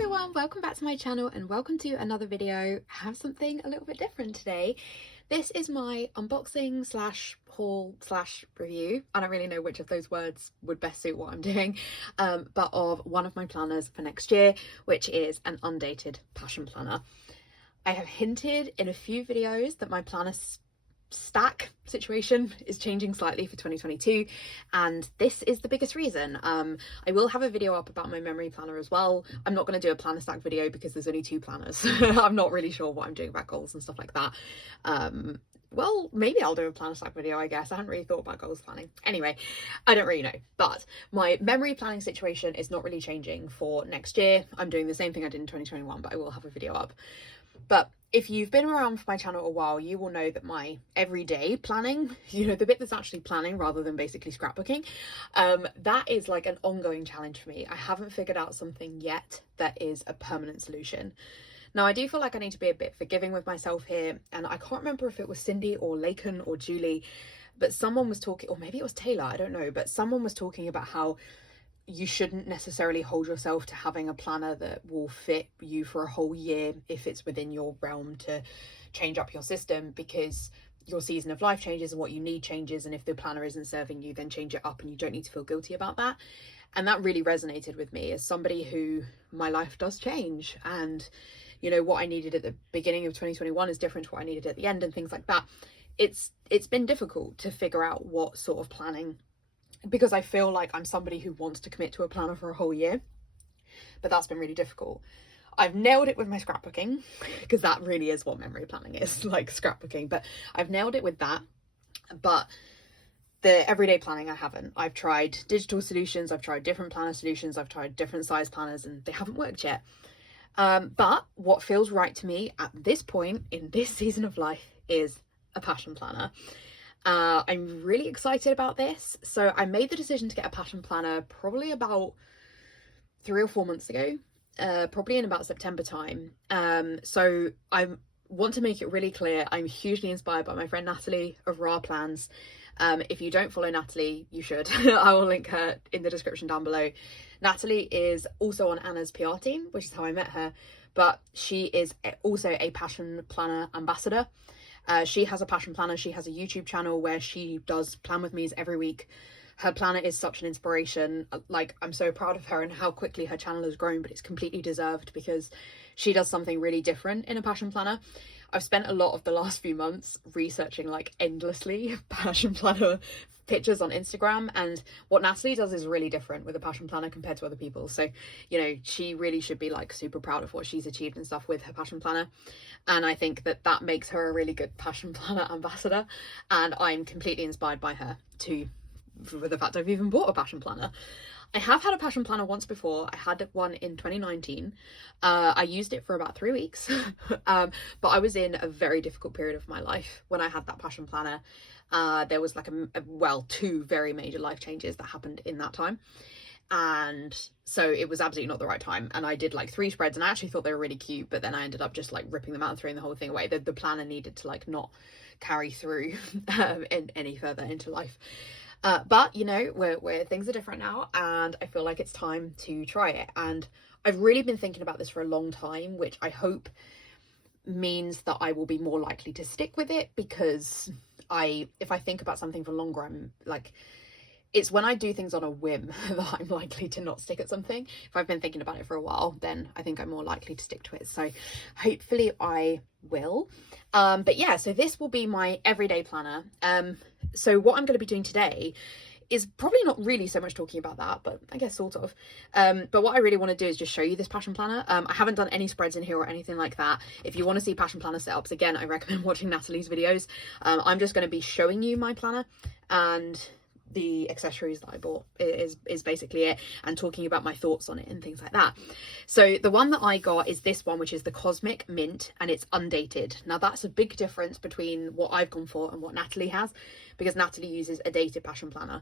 everyone, welcome back to my channel and welcome to another video. I have something a little bit different today. This is my unboxing slash haul slash review. I don't really know which of those words would best suit what I'm doing, but of one of my planners for next year, which is an Undated passion planner. I have hinted in a few videos that my planner stack situation is changing slightly for 2022, and this is the biggest reason. I will have a video up about my memory planner as well. I'm not going to do a planner stack video because there's only two planners. I'm not really sure what I'm doing about goals and stuff like that. Well, maybe I'll do a planner stack video, I guess. I haven't really thought about goals planning. Anyway, I don't really know, but my memory planning situation is not really changing for next year. I'm doing the same thing I did in 2021, but I will have a video up. But if you've been around for my channel a while, you will know that my everyday planning, the bit that's actually planning rather than basically scrapbooking, that is like an ongoing challenge for me. I haven't figured out something yet that is a permanent solution. Now, I do feel like I need to be a bit forgiving with myself here, and I can't remember if it was Cindy or Laken or Julie, but someone was talking, or maybe it was Taylor, I don't know, but someone was talking about how you shouldn't necessarily hold yourself to having a planner that will fit you for a whole year if it's within your realm to change up your system, because your season of life changes and what you need changes, and if the planner isn't serving you, then change it up and you don't need to feel guilty about that. And that really resonated with me as somebody who, my life does change, and what I needed at the beginning of 2021 is different to what I needed at the end and things like that. It's been difficult to figure out what sort of planning, because I feel like I'm somebody who wants to commit to a planner for a whole year, but that's been really difficult. I've nailed it with my scrapbooking, because that really is what memory planning is, like scrapbooking, but I've nailed it with that. But the everyday planning, I haven't. I've tried digital solutions, I've tried different planner solutions, I've tried different size planners, and they haven't worked yet. But what feels right to me at this point in this season of life is a passion planner. I'm really excited about this. So I made the decision to get a passion planner probably about 3 or 4 months ago, probably in about September time. So I want to make it really clear, I'm hugely inspired by my friend Natalie of Raw Plans. If you don't follow Natalie, you should. I will link her in the description down below. Natalie is also on Anna's PR team, which is how I met her, but she is also a passion planner ambassador. She has a passion planner. She has a YouTube channel where she does plan with me's every week. Her planner is such an inspiration. Like, I'm so proud of her and how quickly her channel has grown, but it's completely deserved because she does something really different in a passion planner. I've spent a lot of the last few months researching like endlessly passion planner pictures on Instagram, and what Natalie does is really different with a passion planner compared to other people. So, she really should be like super proud of what she's achieved and stuff with her passion planner. And I think that that makes her a really good passion planner ambassador. And I'm completely inspired by her too, for the fact I've even bought a passion planner. I have had a passion planner once before. I had one in 2019. I used it for about 3 weeks, but I was in a very difficult period of my life when I had that passion planner. There was like two very major life changes that happened in that time. And so it was absolutely not the right time. And I did like 3 spreads, and I actually thought they were really cute, but then I ended up just like ripping them out and throwing the whole thing away. The planner needed to like not carry through any further into life. But where things are different now, and I feel like it's time to try it. And I've really been thinking about this for a long time, which I hope means that I will be more likely to stick with it, because if I think about something for longer, I'm like, it's when I do things on a whim that I'm likely to not stick at something. If I've been thinking about it for a while, then I think I'm more likely to stick to it. So hopefully I will. But yeah, so this will be my everyday planner. So what I'm going to be doing today is probably not really so much talking about that, but I guess sort of. But what I really want to do is just show you this passion planner. I haven't done any spreads in here or anything like that. If you want to see passion planner setups, again, I recommend watching Natalie's videos. I'm just going to be showing you my planner and the accessories that I bought is basically it, and talking about my thoughts on it and things like that. So the one that I got is this one, which is the Cosmic Mint, and it's undated. Now that's a big difference between what I've gone for and what Natalie has, because Natalie uses a dated passion planner.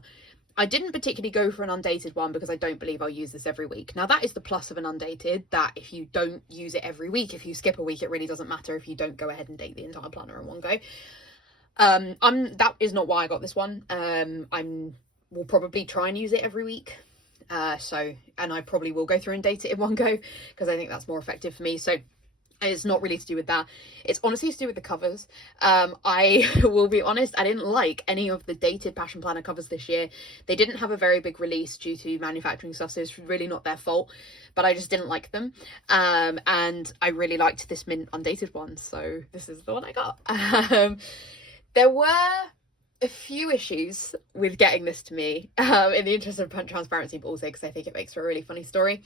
I didn't particularly go for an undated one because I don't believe I'll use this every week. Now that is the plus of an undated, that if you don't use it every week, if you skip a week, it really doesn't matter if you don't go ahead and date the entire planner in one go. That is not why I got this one. I will probably try and use it every week. And I probably will go through and date it in one go, because I think that's more effective for me. So it's not really to do with that. It's honestly to do with the covers. I will be honest, I didn't like any of the dated Passion Planner covers this year. They didn't have a very big release due to manufacturing stuff, so it's really not their fault, but I just didn't like them. And I really liked this mint Undated one, so this is the one I got. There were a few issues with getting this to me, in the interest of transparency, but also because I think it makes for a really funny story.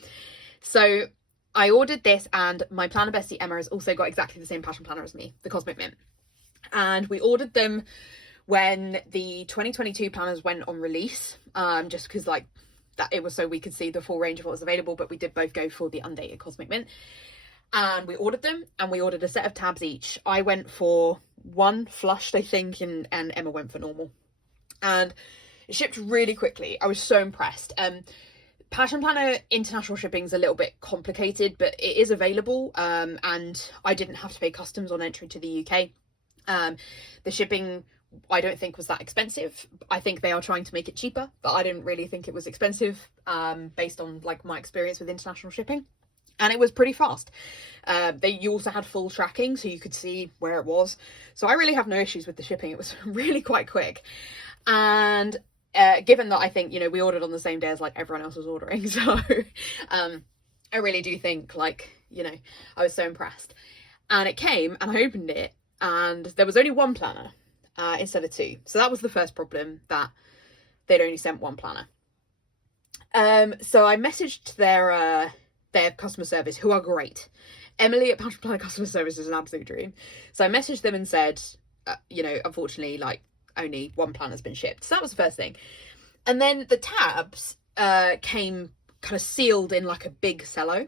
So I ordered this, and my planner bestie Emma has also got exactly the same Passion Planner as me, the Cosmic Mint. And we ordered them when the 2022 planners went on release, just because like that it was so we could see the full range of what was available, but we did both go for the Undated Cosmic Mint. And we ordered them, and we ordered a set of tabs each. I went for one flushed, I think, and Emma went for normal. And it shipped really quickly. I was so impressed. Passion Planner international shipping is a little bit complicated, but it is available, and I didn't have to pay customs on entry to the UK. The shipping, I don't think, was that expensive. I think they are trying to make it cheaper, but I didn't really think it was expensive, based on like my experience with international shipping. And it was pretty fast. You also had full tracking, so you could see where it was. So I really have no issues with the shipping. It was really quite quick. And given that I think, you know, we ordered on the same day as like everyone else was ordering, so I really do think, like, you know, I was so impressed. And it came, and I opened it, and there was only one planner instead of two. So that was the first problem, that they'd only sent one planner. So I messaged their customer service, who are great. Emily at Passion Planner customer service is an absolute dream. So I messaged them and said, you know, unfortunately, like, only one planner's been shipped. So that was the first thing. And then the tabs came kind of sealed in like a big cello,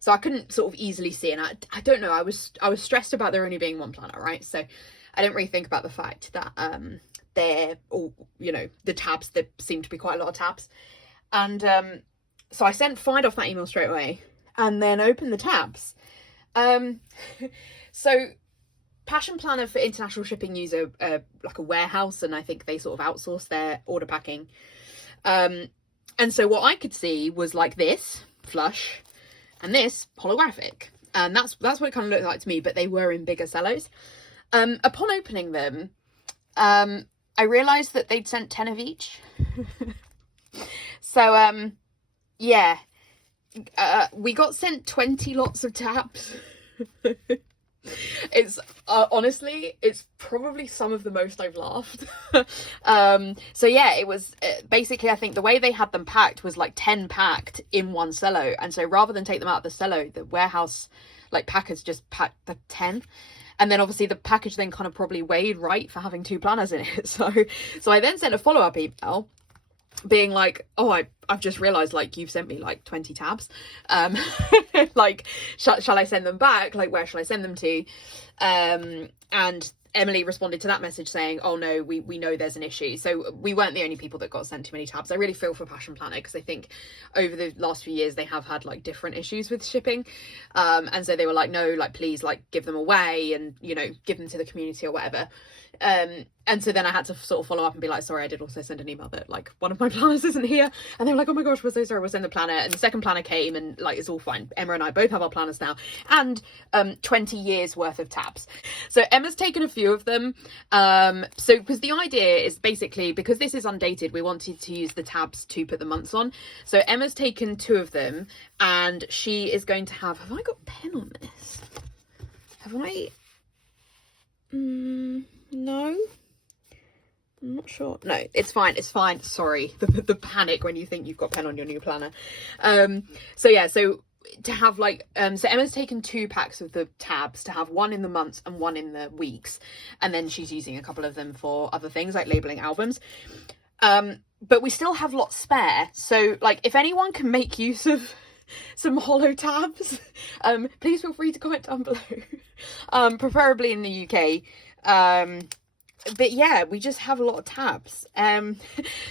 so I couldn't sort of easily see. And I don't know, I was stressed about there only being one planner, right? So I didn't really think about the fact that they're all, you know, the tabs, there seem to be quite a lot of tabs. And so I fired off that email straight away, and then opened the tabs. So Passion Planner for international shipping use like a warehouse, and I think they sort of outsource their order packing. And so what I could see was like this flush and this holographic, and that's what it kind of looked like to me, but they were in bigger cellos. Upon opening them, I realized that they'd sent 10 of each. So yeah, we got sent 20 lots of tabs. It's honestly, it's probably some of the most I've laughed. So yeah, it was basically, I think the way they had them packed was like 10 packed in one cello, and so rather than take them out of the cello, the warehouse like packers just packed the 10. And then obviously the package then kind of probably weighed right for having two planners in it. So I then sent a follow-up email being like, oh, I've just realized, like, you've sent me like 20 tabs, like, shall I send them back? Like, where shall I send them to? And Emily responded to that message saying, oh no, we know there's an issue. So we weren't the only people that got sent too many tabs. I really feel for Passion Planner, because I think over the last few years they have had like different issues with shipping, and so they were like, no, like, please, like, give them away, and, you know, give them to the community or whatever. And so then I had to sort of follow up and be like, sorry, I did also send an email that like one of my planners isn't here. And they were like, oh my gosh, we're so sorry, we'll send the planner. And the second planner came, and like, it's all fine. Emma and I both have our planners now, and 20 years worth of tabs. So Emma's taken a few of them. So because the idea is basically, because this is Undated, we wanted to use the tabs to put the months on. So Emma's taken 2 of them, and she is going to have I got a pen on this? Have I? No, I'm not sure. No, it's fine. It's fine. Sorry. The panic when you think you've got pen on your new planner. So yeah, so to have like, so Emma's taken 2 packs of the tabs, to have one in the months and one in the weeks. And then she's using a couple of them for other things like labeling albums. But we still have lots spare. So like, if anyone can make use of some hollow tabs, please feel free to comment down below, preferably in the UK. But yeah, we just have a lot of tabs.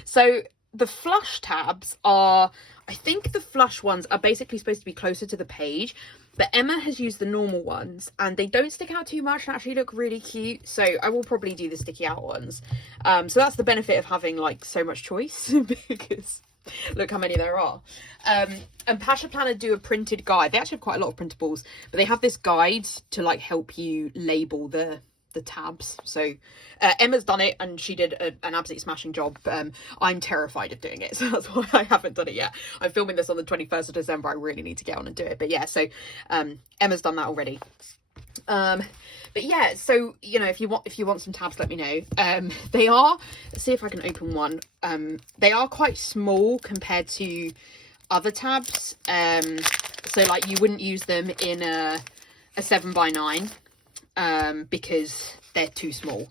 So the flush tabs are, I think the flush ones are basically supposed to be closer to the page, but Emma has used the normal ones, and they don't stick out too much and actually look really cute. So I will probably do the sticky out ones. So that's the benefit of having like so much choice, because Look how many there are. And Passion Planner do a printed guide. They actually have quite a lot of printables, but they have this guide to like help you label the tabs. So Emma's done it and she did an absolutely smashing job. I'm terrified of doing it, so that's why I haven't done it yet. I'm filming this on the 21st of December. I really need to get on and do it. But yeah, so Emma's done that already. But yeah, so you know, if you want some tabs, let me know. They are, let's see if I can open one. They are quite small compared to other tabs. So like you wouldn't use them in a 7x9 because they're too small.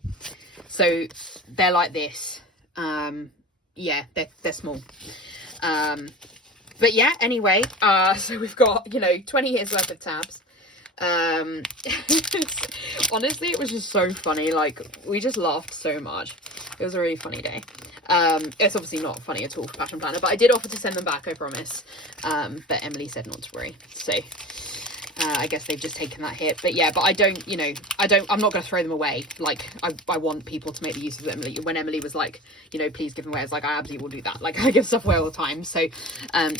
So they're like this. Yeah, they're small. But yeah, anyway, so we've got, you know, 20 years worth of tabs. Honestly, it was just so funny. Like, we just laughed so much. It was a really funny day. It's obviously not funny at all for Passion Planner, but I did offer to send them back, I promise. But Emily said not to worry. So I guess they've just taken that hit. But yeah, but I don't, you know, I'm not going to throw them away. Like, I want people to make the use of Emily. When Emily was like, you know, please give them away, I was like, I absolutely will do that. Like, I give stuff away all the time. So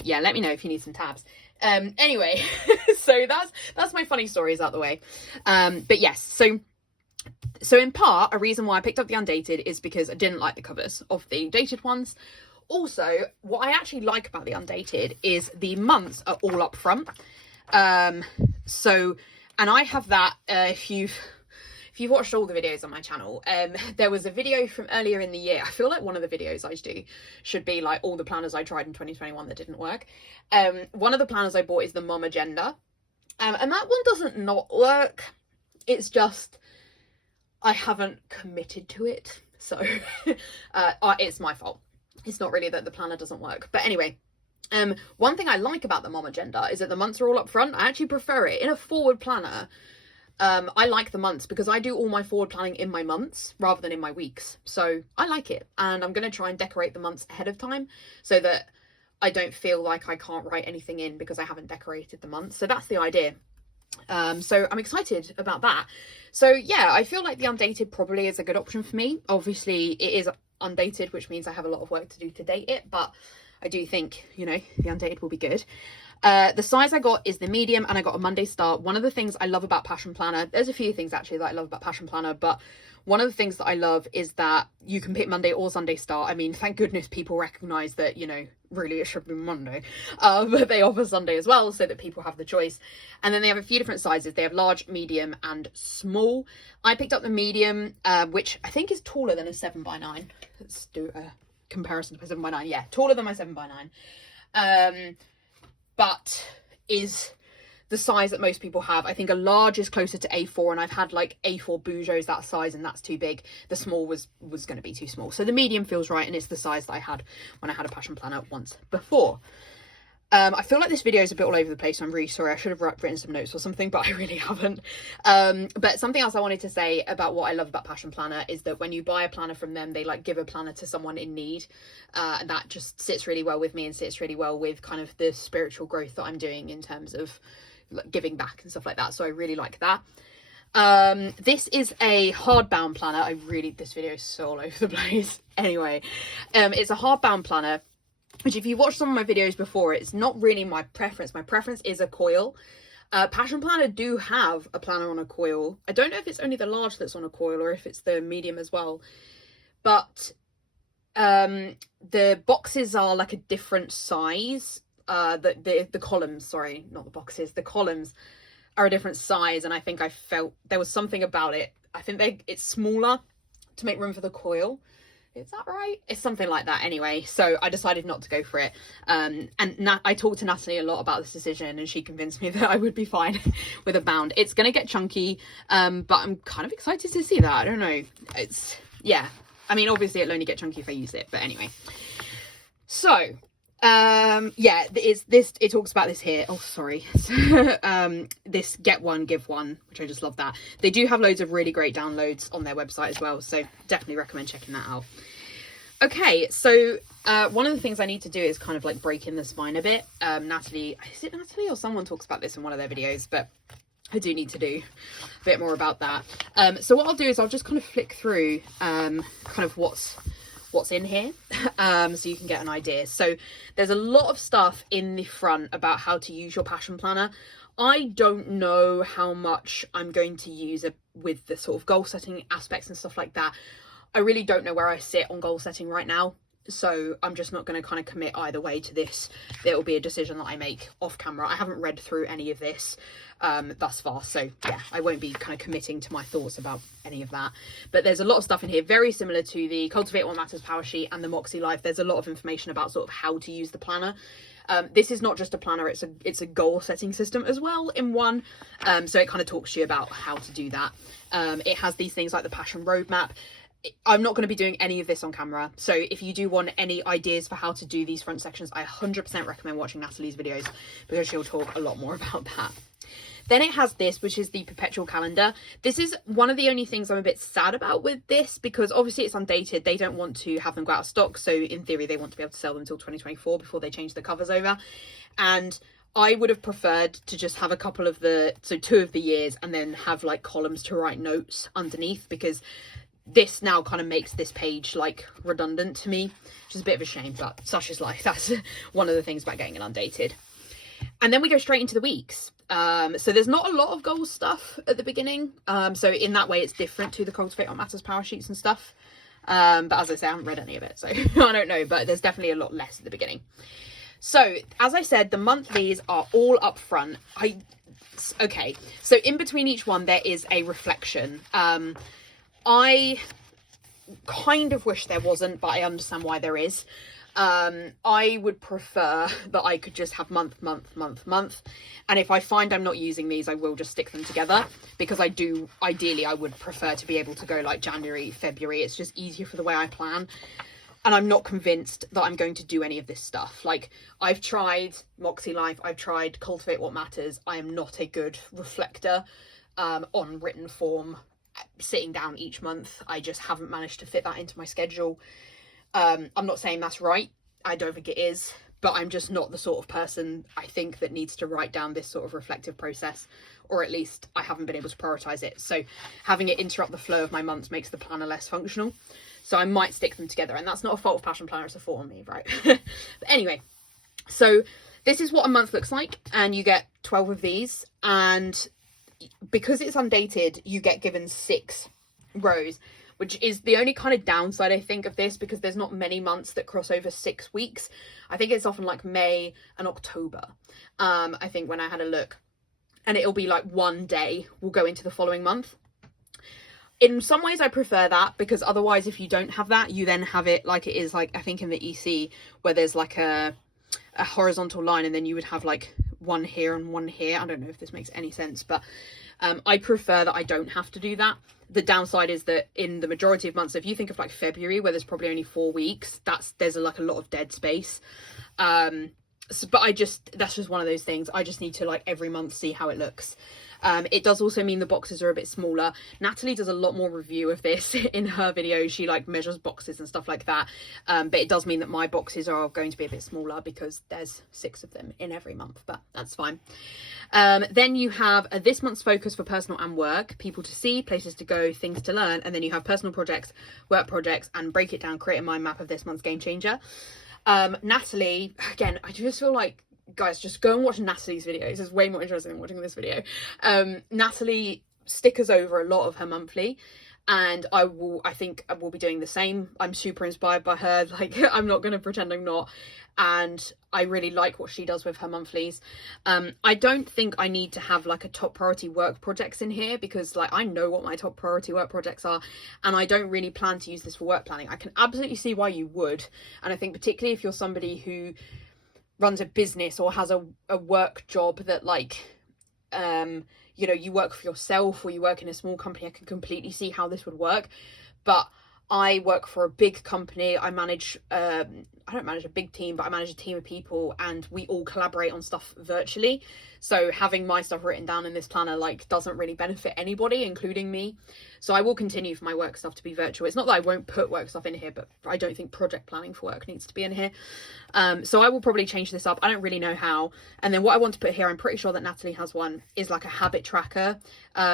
yeah, let me know if you need some tabs. Anyway, so that's my funny stories out the way. But yes, so in part, a reason why I picked up the Undated is because I didn't like the covers of the dated ones. Also, what I actually like about the Undated is the months are all up front. So, and I have that, if you've watched all the videos on my channel, there was a video from earlier in the year. I feel like one of the videos I do should be like all the planners I tried in 2021 that didn't work. One of the planners I bought is the Mom Agenda. And that one doesn't not work. It's just, I haven't committed to it. So, it's my fault. It's not really that the planner doesn't work. But anyway, one thing I like about the Mom Agenda is that the months are all up front. I actually prefer it. In a forward planner, I like the months because I do all my forward planning in my months rather than in my weeks. So I like it. And I'm going to try and decorate the months ahead of time so that I don't feel like I can't write anything in because I haven't decorated the months. So that's the idea. So I'm excited about that. So yeah, I feel like the Undated probably is a good option for me. Obviously it is undated, which means I have a lot of work to do to date it, but I do think, you know, the Undated will be good. The size I got is the medium and I got a Monday start. One of the things I love about Passion Planner, there's a few things actually that I love about Passion Planner, but one of the things that I love is that you can pick Monday or Sunday start. I mean, thank goodness people recognise that, you know, really it should be Monday. But they offer Sunday as well so that people have the choice. And then they have a few different sizes. They have large, medium and small. I picked up the medium, which I think is taller than a 7x9. Let's do a comparison to a 7x9. Yeah, taller than my 7x9. But is the size that most people have. I think a large is closer to A4, and I've had like A4 Boujos that size and that's too big. The small was going to be too small. So the medium feels right, and it's the size that I had when I had a Passion Planner once before. I feel like this video is a bit all over the place, so I'm really sorry. I should have written some notes or something, but I really haven't. But something else I wanted to say about what I love about Passion Planner is that when you buy a planner from them, they like give a planner to someone in need. And that just sits really well with me and sits really well with kind of the spiritual growth that I'm doing in terms of like, giving back and stuff like that. So I really like that. This is a hardbound planner. This video is so all over the place. Anyway, it's a hardbound planner, which if you watched some of my videos before, it's not really my preference. My preference is a coil. Passion Planner do have a planner on a coil. I don't know if it's only the large that's on a coil or if it's the medium as well. But the boxes are like a different size. The columns, sorry, not the boxes. The columns are a different size, and I think I felt there was something about it. I think it's smaller to make room for the coil. Is that right? It's something like that anyway. So I decided not to go for it. And I talked to Natalie a lot about this decision, and she convinced me that I would be fine with a bound. It's going to get chunky, but I'm kind of excited to see that. I don't know. Yeah. I mean, obviously it'll only get chunky if I use it, but anyway. So, yeah, it talks about this here. Oh, sorry. This get one, give one, which I just love that. They do have loads of really great downloads on their website as well. So definitely recommend checking that out. Okay. So, one of the things I need to do is kind of like break in the spine a bit. Natalie, is it Natalie or someone talks about this in one of their videos, but I do need to do a bit more about that. So what I'll do is I'll just kind of flick through, kind of what's what's in here, so you can get an idea. So there's a lot of stuff in the front about how to use your passion planner. I don't know how much I'm going to use it with the sort of goal setting aspects and stuff like that. I really don't know where I sit on goal setting right now, so I'm just not going to kind of commit either way to this. It'll be a decision that I make off camera. I haven't read through any of this thus far, so yeah, I won't be kind of committing to my thoughts about any of that. But there's a lot of stuff in here very similar to the Cultivate What Matters power sheet and the Moxie Life. There's a lot of information about sort of how to use the planner. This is not just a planner, it's a goal setting system as well in one, so it kind of talks to you about how to do that. It has these things like the passion roadmap. I'm not going to be doing any of this on camera, so if you do want any ideas for how to do these front sections, I 100% recommend watching Natalie's videos, because she'll talk a lot more about that. Then it has this, which is the perpetual calendar. This is one of the only things I'm a bit sad about with this, because obviously it's undated. They don't want to have them go out of stock, so in theory they want to be able to sell them until 2024 before they change the covers over. And I would have preferred to just have a couple of two of the years, and then have like columns to write notes underneath, because this now kind of makes this page like redundant to me, which is a bit of a shame, but such is life. That's one of the things about getting an undated. And then we go straight into the weeks. So there's not a lot of goal stuff at the beginning. So in that way, it's different to the Cultivate What Matters power sheets and stuff. But as I say, I haven't read any of it, so I don't know, but there's definitely a lot less at the beginning. So as I said, the monthlies are all up front. Okay, so in between each one, there is a reflection. I kind of wish there wasn't, but I understand why there is. I would prefer that I could just have month. And if I find I'm not using these, I will just stick them together, because ideally, I would prefer to be able to go like January, February. It's just easier for the way I plan. And I'm not convinced that I'm going to do any of this stuff. Like, I've tried Moxie Life, I've tried Cultivate What Matters. I am not a good reflector on written form, sitting down each month. I just haven't managed to fit that into my schedule. I'm not saying that's right. I don't think it is, but I'm just not the sort of person, I think, that needs to write down this sort of reflective process, or at least I haven't been able to prioritize it. So having it interrupt the flow of my months makes the planner less functional. So I might stick them together, and that's not a fault of Passion Planner, it's a fault on me, right? But anyway, so this is what a month looks like, and you get 12 of these, and because it's undated, you get given 6 rows, which is the only kind of downside, I think, of this, because there's not many months that cross over 6 weeks. I think it's often like May and October, I think, when I had a look, and it'll be like one day will go into the following month. In some ways I prefer that, because otherwise, if you don't have that, you then have it like it is, like I think in the EC, where there's like a horizontal line, and then you would have like one here and one here. I don't know if this makes any sense, but I prefer that I don't have to do that. The downside is that in the majority of months, so if you think of like February, where there's probably only 4 weeks, there's like a lot of dead space. But that's just one of those things. I just need to like every month see how it looks. It does also mean the boxes are a bit smaller. Natalie does a lot more review of this in her videos. She like measures boxes and stuff like that. But it does mean that my boxes are going to be a bit smaller, because there's 6 of them in every month, but that's fine. Then you have this month's focus for personal and work, people to see, places to go, things to learn. And then you have personal projects, work projects, and break it down, create a mind map of this month's game changer. Natalie, again, I just feel like, guys, just go and watch Natalie's videos. It's way more interesting than watching this video. Natalie stickers over a lot of her monthly, and I think I will be doing the same. I'm super inspired by her. Like, I'm not going to pretend I'm not. And I really like what she does with her monthlies. I don't think I need to have like a top priority work projects in here, because like I know what my top priority work projects are, and I don't really plan to use this for work planning. I can absolutely see why you would. And I think particularly if you're somebody who runs a business or has a work job that like, you know, you work for yourself or you work in a small company, I can completely see how this would work. But I work for a big company. I manage, I don't manage a big team, but I manage a team of people, and we all collaborate on stuff virtually. So having my stuff written down in this planner like doesn't really benefit anybody, including me. So I will continue for my work stuff to be virtual. It's not that I won't put work stuff in here, but I don't think project planning for work needs to be in here. So I will probably change this up. I don't really know how. And then what I want to put here, I'm pretty sure that Natalie has one, is like a habit tracker.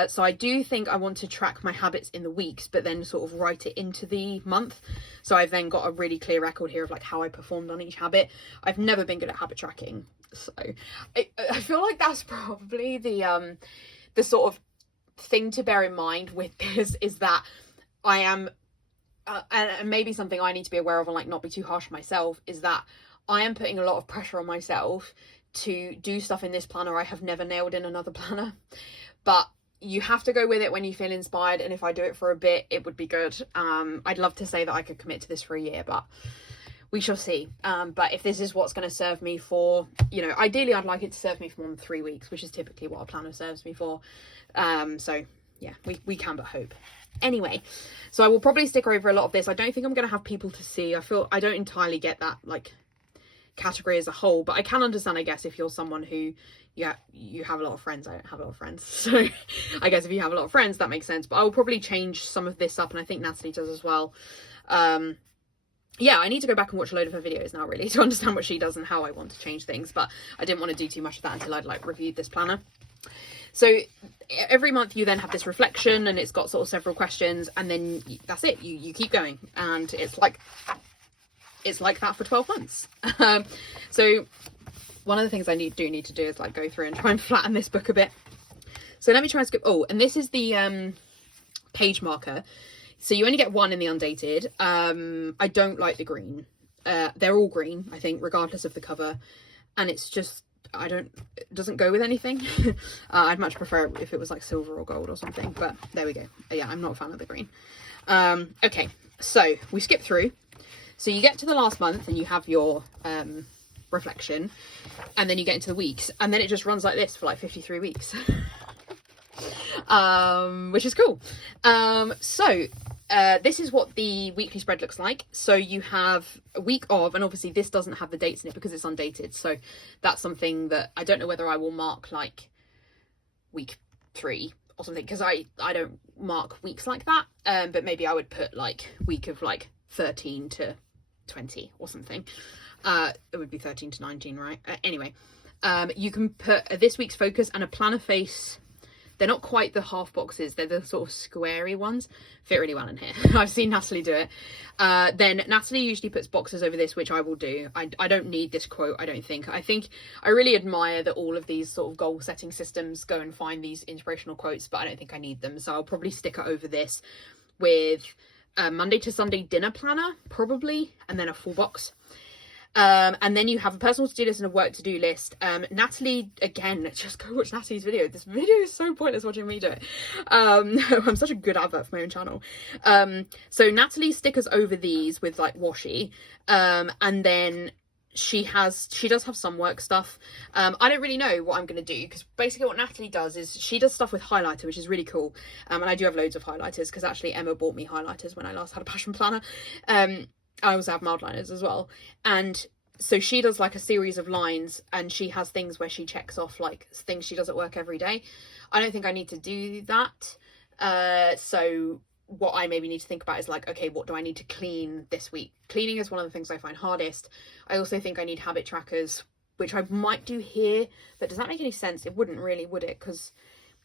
So I do think I want to track my habits in the weeks, but then sort of write it into the month. So I've then got a really clear record here of like how I performed on each habit. I've never been good at habit tracking. So I feel like that's probably the sort of thing to bear in mind with this, is that I am, and maybe something I need to be aware of and like not be too harsh on myself, is that I am putting a lot of pressure on myself to do stuff in this planner I have never nailed in another planner. But you have to go with it when you feel inspired, and if I do it for a bit, it would be good. I'd love to say that I could commit to this for a year, but we shall see. But if this is what's going to serve me for, you know, ideally I'd like it to serve me for more than 3 weeks, which is typically what a planner serves me for. So yeah, we can but hope. Anyway, so I will probably stick over a lot of this. I don't think I'm going to have people to see. I don't entirely get that like category as a whole, but I can understand, I guess, if you're someone who, yeah, you have a lot of friends. I don't have a lot of friends, so I guess if you have a lot of friends, that makes sense. But I will probably change some of this up, and I think Natalie does as well. Yeah, I need to go back and watch a load of her videos now, really, to understand what she does and how I want to change things, but I didn't want to do too much of that until I'd like reviewed this planner. So every month you then have this reflection, and it's got sort of several questions, and then that's it. You keep going, and it's like that for 12 months. So one of the things I need to do is like go through and try and flatten this book a bit. So let me try and skip. Oh, and this is the page marker. So you only get one in the Undated. I don't like the green. They're all green, I think, regardless of the cover. And it's just, it doesn't go with anything. I'd much prefer it if it was like silver or gold or something, but there we go. Yeah, I'm not a fan of the green. Okay, so we skip through. So you get to the last month and you have your reflection, and then you get into the weeks, and then it just runs like this for like 53 weeks. Which is cool. So this is what the weekly spread looks like. So you have a week of, and obviously this doesn't have the dates in it because it's undated, so that's something that I don't know whether I will mark like week 3 or something, because I don't mark weeks like that. But maybe I would put like week of like 13 to 20 or something. It would be 13 to 19, right? Anyway, you can put this week's focus and a planner face. They're not quite the half boxes, they're the sort of squarey ones. Fit really well in here. I've seen Natalie do it. Then Natalie usually puts boxes over this, which I will do. I don't need this quote, I don't think. I really admire that all of these sort of goal setting systems go and find these inspirational quotes, but I don't think I need them. So I'll probably stick it over this with a Monday to Sunday dinner planner, probably, and then a full box. And then you have a personal to-do list and a work to-do list. Natalie, again, just go watch Natalie's video. This video is so pointless watching me do it. I'm such a good advert for my own channel. So Natalie stickers over these with like washi, and then she does have some work stuff. I don't really know what I'm going to do, because basically what Natalie does is she does stuff with highlighter, which is really cool. And I do have loads of highlighters, because actually Emma bought me highlighters when I last had a passion planner. I also have mild liners as well. And so she does like a series of lines, and she has things where she checks off like things she does at work every day. I don't think I need to do that. So what I maybe need to think about is like, okay, what do I need to clean this week? Cleaning is one of the things I find hardest. I also think I need habit trackers, which I might do here, but does that make any sense? It wouldn't really, would it? Because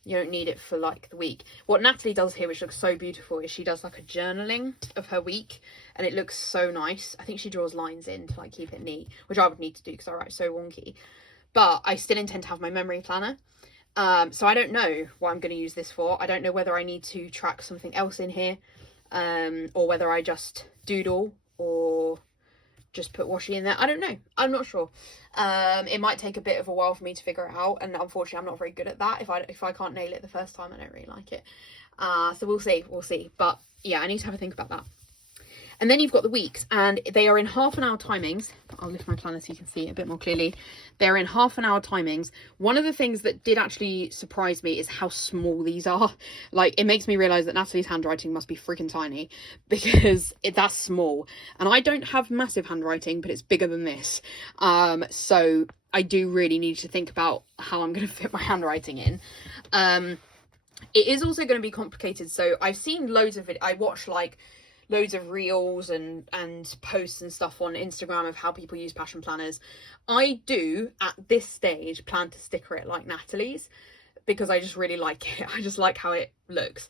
you don't need it for like the week. What Natalie does here, which looks so beautiful, is she does like a journaling of her week, and it looks so nice. I think she draws lines in to like keep it neat, which I would need to do because I write so wonky. But I still intend to have my memory planner. So I don't know what I'm going to use this for. I don't know whether I need to track something else in here, or whether I just doodle or just put washi in there. I don't know. I'm not sure. It might take a bit of a while for me to figure it out, and unfortunately I'm not very good at that. If I can't nail it the first time, I don't really like it. So we'll see. But yeah, I need to have a think about that. And then you've got the weeks, and they are in half-an-hour timings. I'll lift my planner so you can see it a bit more clearly. They're in half-an-hour timings. One of the things that did actually surprise me is how small these are. Like, it makes me realise that Natalie's handwriting must be freaking tiny, because that's small. And I don't have massive handwriting, but it's bigger than this. So I do really need to think about how I'm going to fit my handwriting in. It is also going to be complicated. So I've seen loads of it. I watch like loads of reels and posts and stuff on Instagram of how people use passion planners. I do at this stage plan to sticker it like Natalie's, because I just really like it. I just like how it looks.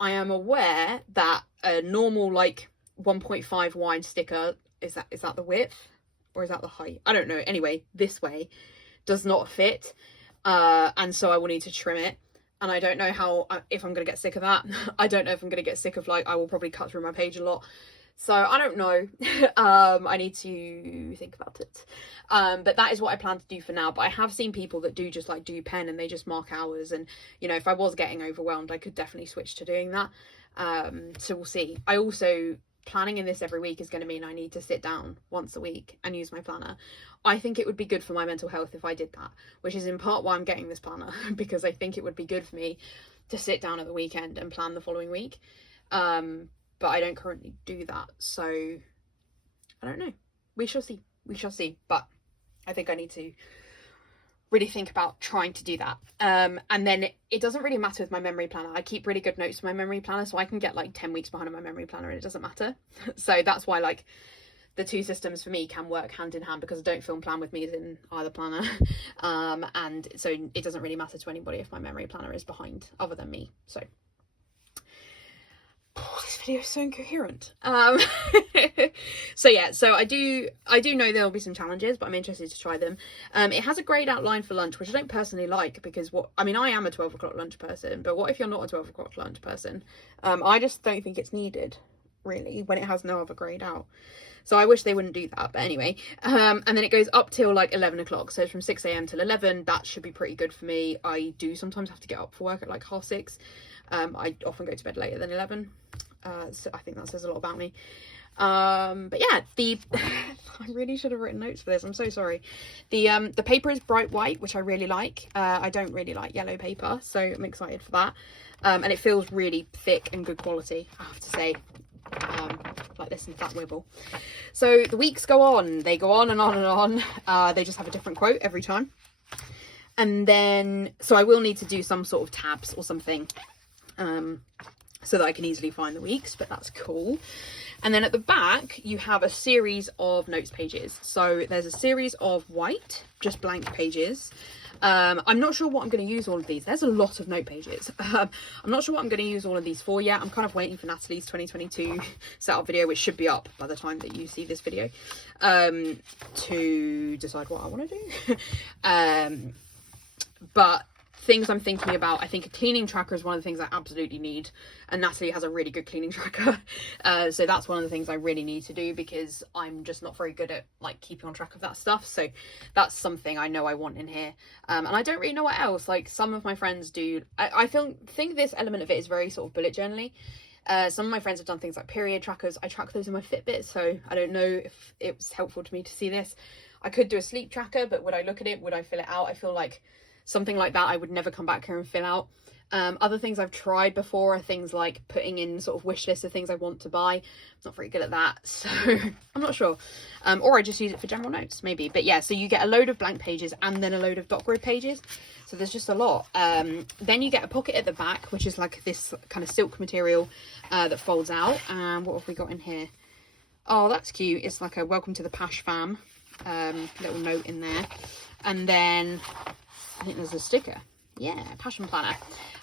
I am aware that a normal like 1.5 wide sticker, is that the width or is that the height? I don't know. Anyway, this way does not fit, and so I will need to trim it. And I don't know how, if I'm going to get sick of that. I don't know if I'm going to get sick of, like, I will probably cut through my page a lot. So I don't know. I need to think about it. But that is what I plan to do for now. But I have seen people that do just like do pen and they just mark hours. And, you know, if I was getting overwhelmed, I could definitely switch to doing that. So we'll see. I also, planning in this every week is going to mean I need to sit down once a week and use my planner. I think it would be good for my mental health if I did that, which is in part why I'm getting this planner, because I think it would be good for me to sit down at the weekend and plan the following week. But I don't currently do that, so I don't know. We shall see. We shall see. But I think I need to really think about trying to do that. And then it doesn't really matter with my memory planner. I keep really good notes in my memory planner, so I can get like 10 weeks behind on my memory planner and it doesn't matter. So that's why like the two systems for me can work hand in hand, because I don't film plan with me in either planner. And so it doesn't really matter to anybody if my memory planner is behind other than me. So this video is so incoherent. So yeah, so I do know there'll be some challenges, but I'm interested to try them. It has a greyed outline for lunch, which I don't personally like, because I am a 12 o'clock lunch person, but what if you're not a 12 o'clock lunch person? I just don't think it's needed, really, when it has no other greyed out. So I wish they wouldn't do that, but anyway. And then it goes up till like 11 o'clock. So it's from 6 a.m. till 11. That should be pretty good for me. I do sometimes have to get up for work at like 6:30. I often go to bed later than 11. So I think that says a lot about me. But yeah, I really should have written notes for this. I'm so sorry. The paper is bright white, which I really like. I don't really like yellow paper, so I'm excited for that. And it feels really thick and good quality, I have to say. Like this and that wibble. So the weeks go on. They go on and on and on. They just have a different quote every time. And then, so I will need to do some sort of tabs or something, so that I can easily find the weeks, but that's cool. And then at the back, you have a series of notes pages. So there's a series of white, just blank pages. I'm not sure what I'm going to use all of these. There's a lot of note pages. I'm not sure what I'm going to use all of these for yet. I'm kind of waiting for Natalie's 2022 setup video, which should be up by the time that you see this video, to decide what I want to do. But things I'm thinking about, I think a cleaning tracker is one of the things I absolutely need, and Natalie has a really good cleaning tracker, so that's one of the things I really need to do, because I'm just not very good at like keeping on track of that stuff. So that's something I know I want in here, and I don't really know what else. Like some of my friends do. I think this element of it is very sort of bullet journaling. Some of my friends have done things like period trackers. I track those in my Fitbit, so I don't know if it was helpful to me to see this. I could do a sleep tracker, but would I look at it? Would I fill it out? I feel like something like that I would never come back here and fill out. Other things I've tried before are things like putting in sort of wish lists of things I want to buy. I'm not very good at that, so I'm not sure. Or I just use it for general notes, maybe. But yeah, so you get a load of blank pages and then a load of dot grid pages. So there's just a lot. Then you get a pocket at the back, which is like this kind of silk material that folds out. And what have we got in here? Oh, that's cute. It's like a welcome to the Pash fam little note in there. And then I think there's a sticker. Yeah, passion planner.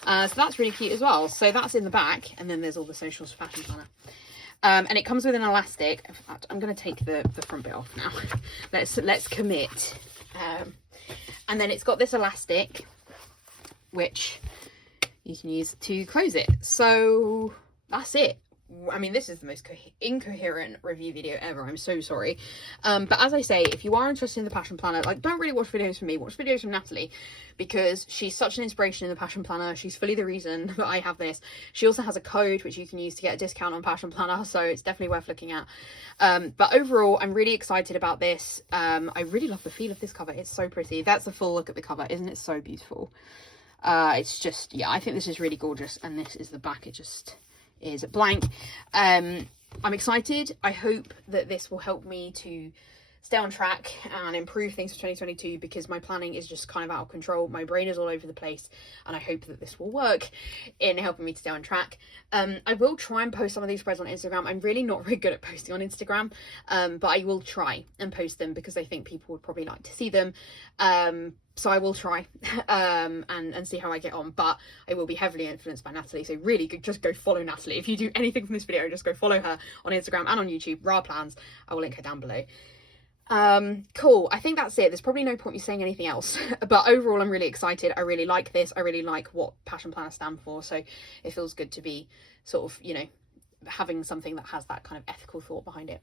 So that's really cute as well. So that's in the back, and then there's all the socials for passion planner. And it comes with an elastic. In fact, I'm going to take the front bit off now. let's commit. And then it's got this elastic, which you can use to close it. So that's it. I mean, this is the most incoherent review video ever. I'm so sorry. But as I say, if you are interested in the Passion Planner, like, don't really watch videos from me. Watch videos from Natalie, because she's such an inspiration in the Passion Planner. She's fully the reason that I have this. She also has a code which you can use to get a discount on Passion Planner, so it's definitely worth looking at. But overall, I'm really excited about this. I really love the feel of this cover. It's so pretty. That's a full look at the cover. Isn't it so beautiful? It's just, yeah, I think this is really gorgeous. And this is the back. It just is blank. I'm excited. I hope that this will help me to stay on track and improve things for 2022, because my planning is just kind of out of control. My brain is all over the place, and I hope that this will work in helping me to stay on track. I will try and post some of these spreads on Instagram. I'm really not very good at posting on Instagram, but I will try and post them because I think people would probably like to see them. So I will try and see how I get on, but I will be heavily influenced by Natalie, so really just go follow Natalie. If you do anything from this video, just go follow her on Instagram and on YouTube, Ra Plans. I will link her down below. Cool, I think that's it. There's probably no point me saying anything else, but overall I'm really excited. I really like this. I really like what passion planners stand for, so it feels good to be sort of, you know, having something that has that kind of ethical thought behind it.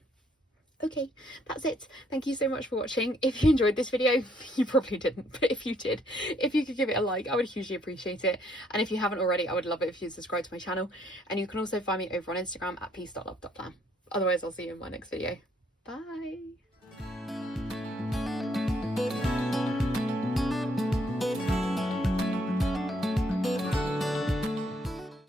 Okay, that's it. Thank you so much for watching. If you enjoyed this video, you probably didn't, but if you did, if you could give it a like, I would hugely appreciate it. And if you haven't already, I would love it if you subscribe to my channel. And you can also find me over on Instagram at peace.love.plan. Otherwise, I'll see you in my next video. Bye.